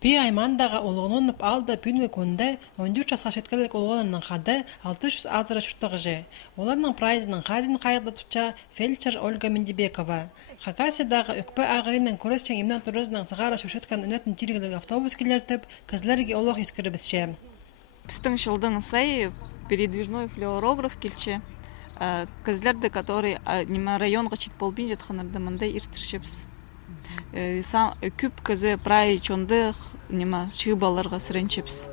Би аймандағы олғынонып алды бүгінгі күнде 14 жасқа шеткерлік олғанының қады 600 азыра чұрттығы. Оларның прайзының қазин қайғыда тұтча фельдшер Ольга Мендебекова. Хакасиядағы өкпі ағырының көресчен имнан тұрызының сығара шөшеткан үнетін тиргілік автобус келертіп, кізлерге олық ескірі бізше. Біздің жылдың сай передвижной флюорограф келче. Кізлерді, который районға чет болбин жетқанырды мұндай иртіршепс. Күп кізі прай чондық шығбаларға сіренчепс.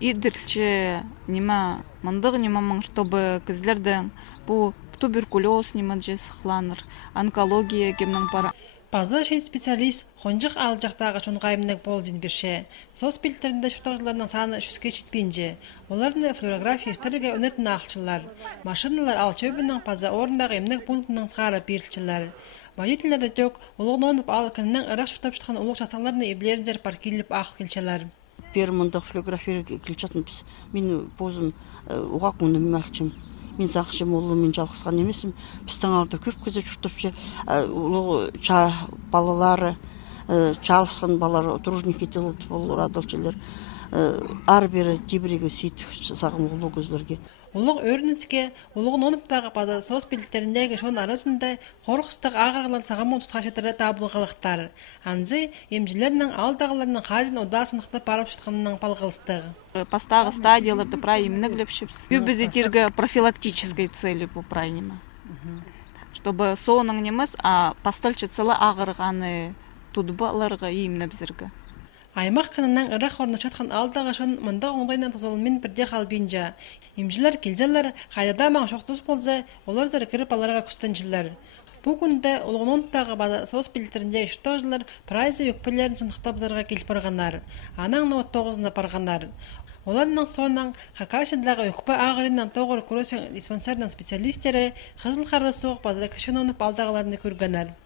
Идірче мұндығы мұңыртобы кізлердің бұл туберкулез сықланыр, онкология кемнің пара. Пазда шейт специалист қонжық алжақтағы шонғайымнық болдың бірше. Сос білтірінде шұқтағыларының саны үшке жетпенже. Олардың флюорография ертірге өнетін ақшылар. Машиналар ал чөбінің паза орындағы емнік пунктінің сғары берілчілер. Водителері жоқ, олығын онып ал күннің ұрақ шұқтап шыққан олық жаталарыны еблеріндер паркеліп ақыл келчелер. Бері мұндық флюорография келчетін біз. Мен бозым ұғақ мұны мәлчім. Мен зақшым олы мен жалғысқан емесім. Біздің алды көп көзі жүртіпше, ча балалары, чалысқан балары, тружник етілді болыр адалчылар. Ар бері дебірегі сейті сағым олы көздерге. Олық өрініске, олығын оныптағы паза сос беліктеріндегі шон арасында қорқыстық ағырғылан сағамын тұтқашетірі табылғылықтар. Анзы, емжілерінің алдағыларының қазин одасынықта парап шытқанының палғылыстығы. Пастағы стадияларды прай емінік лепшіпс. Көбізі тергі профилактической цели бұл прай нема. Чтобы соның неміз, пастальчы цілі ағырғаны тұдбаларға еміні бізіргі. Аймақ қанынан ұрақ орны жатқан алдағы шын мұнда оңдайынан тұзалымен бірде қалбейінжа. Емжілер келзелер қайдада маң шоқтыз болза, олар зары кіріп аларға күстеншілер. Бұл күнде олғын онттағы база сос білдерінде үштағылар прайзы өкпелерін сынықтап зарға келіп барғанар. Анаң науат тоғызына барғанар. Оларының соңынан Хакасиядағы өкпі ағырынан тоғыр көресен диспансерінің специалистері қызыл қары соғып базада кішін онып алдағыларыны көргенер.